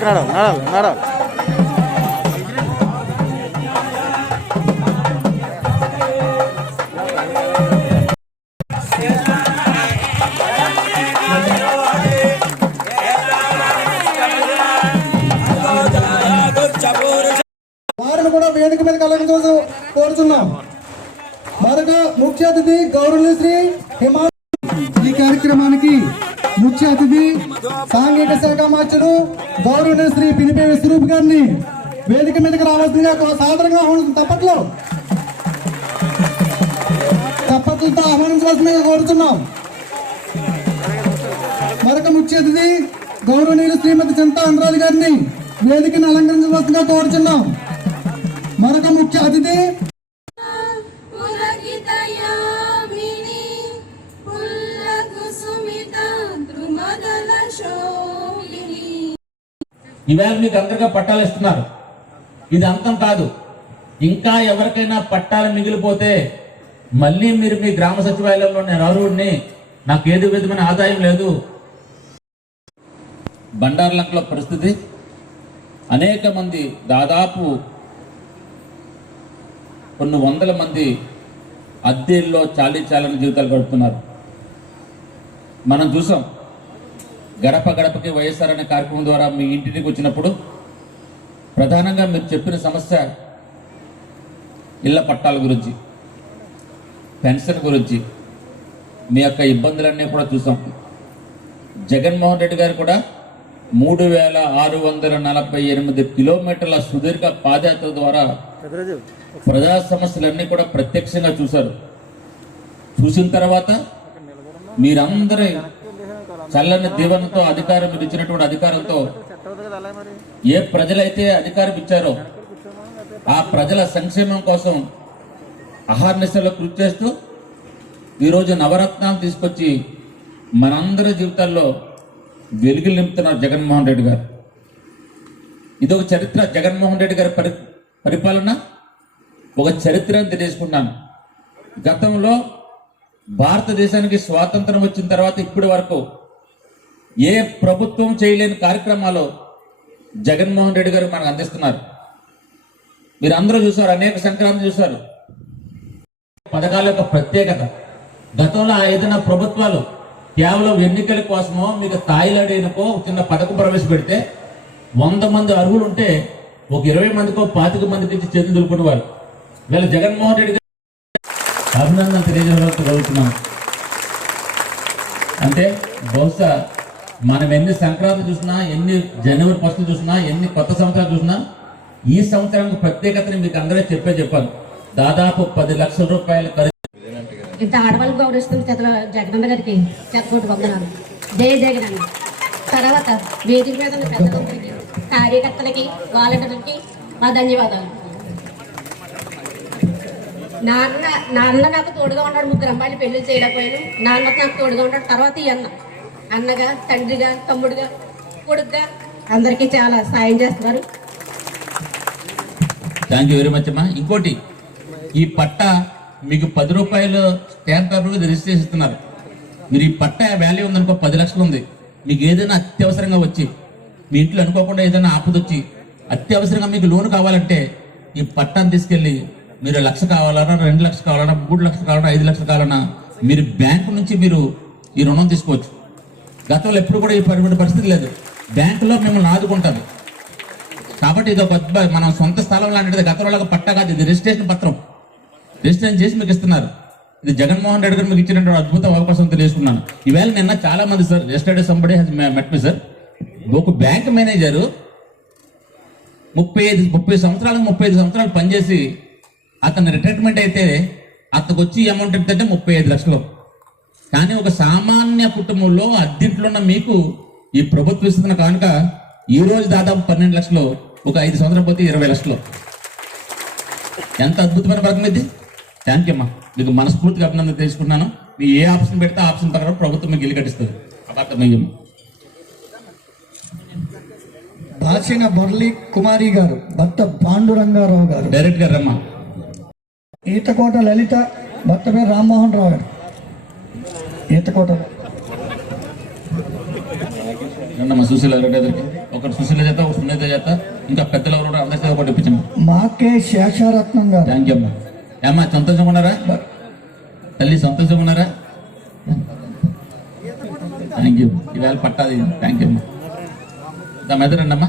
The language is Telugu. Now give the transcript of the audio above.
పక్క నడవాలి నడవాలి నడవాలి వారిని కూడా వేదిక మీద కలగ కోరుతున్నాం మరొక ముఖ్య అతిథి గౌరవ శ్రీ హిమా ఈ కార్యక్రమానికి ముఖ్య అతిథి సాంఘిక శాఖ మార్చులు గౌరవ శ్రీ పినిపే విశ్వరూప్ గారిని వేదిక మీదకి రావాల్సిందిగా సాధారణంగా సాదరంగా ఆహ్వానించ తప్పట్లో. తప్పట్లతో ఆహ్వానించవలసిందిగా కోరుతున్నాం. మరొక ముఖ్య అతిథి గౌరవనీయులు శ్రీమతి చింతా అనురాధ గారిని వేదికను అలంకరించవలసిందిగా కోరుతున్నాం మరొక ముఖ్య అతిథి ఈవేళ మీకు అందరిగా పట్టాలు ఇస్తున్నారు. ఇది అంతం కాదు. ఇంకా ఎవరికైనా పట్టాలు మిగిలిపోతే మళ్ళీ మీరు మీ గ్రామ సచివాలయంలో నేను అర్హుడిని నాకు ఏది విధమైన ఆదాయం లేదు. బండార్లంకల పరిస్థితి అనేక మంది దాదాపు కొన్ని వందల మంది అద్దెల్లో చాలీ చాలని జీవితాలు గడుపుతున్నారు. మనం చూసాం. గడప గడపకి వైఎస్ఆర్ అనే కార్యక్రమం ద్వారా మీ ఇంటికి వచ్చినప్పుడు ప్రధానంగా మీరు చెప్పిన సమస్య ఇళ్ళ పట్టాల గురించి పెన్షన్ గురించి మీ యొక్క ఇబ్బందులన్నీ కూడా చూసాం. జగన్మోహన్ రెడ్డి గారు కూడా మూడు వేల ఆరు వందల నలభై ఎనిమిది కిలోమీటర్ల సుదీర్ఘ పాదయాత్ర ద్వారా ప్రజా సమస్యలన్నీ కూడా ప్రత్యక్షంగా చూశారు. చూసిన తర్వాత మీరందరి చల్లని దీవెనతో అధికారం మీరు ఇచ్చినటువంటి అధికారంతో ఏ ప్రజలైతే అధికారం ఇచ్చారో ఆ ప్రజల సంక్షేమం కోసం అహర్నిశలో కృషి చేస్తూ ఈరోజు నవరత్నాలు తీసుకొచ్చి మనందరి జీవితాల్లో వెలుగులు నింపుతున్నారు జగన్మోహన్ రెడ్డి గారు. ఇదొక చరిత్ర. జగన్మోహన్ రెడ్డి గారి పరి పరిపాలన ఒక చరిత్రను తెలియజేసుకున్నాను గతంలో భారతదేశానికి స్వాతంత్రం వచ్చిన తర్వాత ఇప్పటి వరకు ఏ ప్రభుత్వం చేయలేని కార్యక్రమాలు జగన్మోహన్ రెడ్డి గారు మనకు అందిస్తున్నారు. మీరు అందరూ చూసారు అనేక సంక్రాంతి చూశారు పథకాల యొక్క ప్రత్యేకత. గతంలో ఆ ఏదైనా ప్రభుత్వాలు కేవలం ఎన్నికల కోసమో మీకు తాయిలాడేనుకో చిన్న పథకం ప్రవేశపెడితే వంద మంది అర్హులు ఉంటే ఒక ఇరవై మందికో పాతిక మందికి ఇచ్చి చేతులు దులుపుకునేవారు వీళ్ళ. జగన్మోహన్ రెడ్డి గారు అభినందన తెలియజేయగలుగుతున్నాం. అంటే బహుశా మనం ఎన్ని సంక్రాంతి చూసినా ఎన్ని జనవరి ఫస్ట్ చూసినా ఎన్ని కొత్త సంవత్సరాలు చూసినా ఈ సంవత్సరానికి ప్రత్యేకతని మీకు అందరూ చెప్పే చెప్పాను దాదాపు పది లక్షల రూపాయలు ఖర్చు ఇంత ఆడవాళ్ళు గౌరవిస్తుంది చదువు జగనన్న గారికి చెత్తకోటి వందనాలు జయ జగన్ అన్న తర్వాత వేదిక మీద ఉన్న పెద్దలందరికీ కార్యకర్తలకి వాలంటీర్లకి మా ధన్యవాదాలు. నాన్న నాన్న నాకు తోడుగా ఉన్నాడు ముగ్గురు అమ్మాయిలు పెళ్ళి చేయలేకపోయాను. నాన్న నాకు తోడుగా ఉన్నాడు తర్వాత ఈ అన్న. అన్నగా తండ్రిగా తమ్ముడుగా కొడుకుగా అందరికీ చాలా సాయం చేస్తున్నారు. థ్యాంక్ యూ వెరీ మచ్ అమ్మా. ఇంకోటి ఈ పట్ట మీకు పది రూపాయలు స్టాంప్ పేపర్ రిజిస్ట్రేషన్ ఇస్తున్నారు. మీరు ఈ పట్ట వాల్యూ ఉందనుకో పది లక్షలు ఉంది. మీకు ఏదైనా అత్యవసరంగా వచ్చి మీ ఇంట్లో అనుకోకుండా ఏదైనా ఆపదొచ్చి అత్యవసరంగా మీకు లోన్ కావాలంటే ఈ పట్టాన్ని తీసుకెళ్ళి మీరు లక్ష కావాలన్నా రెండు లక్షలు కావాలన్నా మూడు లక్షలు కావాలన్నా ఐదు లక్షలు కావాలన్నా మీరు బ్యాంకు నుంచి మీరు ఈ రుణం తీసుకోవచ్చు. గతంలో ఎప్పుడు కూడా ఈ పరిస్థితి లేదు. బ్యాంకులో మిమ్మల్ని ఆదుకుంటుంది కాబట్టి ఇది ఒక మనం సొంత స్థలం లాంటిది గతంలో పట్ట కాదు ఇది రిజిస్ట్రేషన్ పత్రం. రిజిస్ట్రేషన్ చేసి మీకు ఇస్తున్నారు. ఇది జగన్మోహన్ రెడ్డి గారు మీకు ఇచ్చినటువంటి అద్భుత అవకాశం తెలియజేసుకున్నాను ఈవేళ నిన్న చాలా మంది sir yesterday somebody met me sir ఒక బ్యాంక్ మేనేజరు ముప్పై ఐదు ముప్పై సంవత్సరాలకు ముప్పై ఐదు సంవత్సరాలు పనిచేసి అతను రిటైర్మెంట్ అయితే అతనికి వచ్చి అమౌంట్ ఎంతంటే ముప్పై ఐదు లక్షలు. కానీ ఒక సామాన్య కుటుంబంలో అద్దెంట్లో ఉన్న మీకు ఈ ప్రభుత్వం ఇస్తున్న కానుక ఈ రోజు దాదాపు పన్నెండు లక్షలు ఒక ఐదు సంవత్సరాలు పోతే ఇరవై లక్షలు. ఎంత అద్భుతమైన పథకం ఇది? థ్యాంక్ యూ అమ్మా. మీకు మనస్ఫూర్తిగా అభినందన తెలుసుకున్నాను మీ ఏ ఆప్షన్ పెడితే ఆప్షన్ ప్రకారం ప్రభుత్వం మీకు ఇల్లు కట్టిస్తుంది. అపార్థమయ్యం దాచిన మురళి కుమారి గారు భర్త పాండురంగారావు గారు. డైరెక్ట్గా రమ్మా ఈతకోట లలిత భర్త పేరు రామ్మోహన్ రావు గారు. ఈతకోట రండమ్మా సుశీల దగ్గరికి ఒకటి సుశీల చేత ఒక సునీత చేత ఇంకా పెద్దలు ఎవరు కూడా అందరి చేత ఒకటి మాకే శేషారత్నం గారు. థ్యాంక్ యూ అమ్మా. ఏమ్మా సంతోషంగా ఉన్నారా? తల్లి సంతోషంగా ఉన్నారా? థ్యాంక్ యూ ఈవేళ పట్టాది. థ్యాంక్ యూ అమ్మా. దాని మీద రండి అమ్మా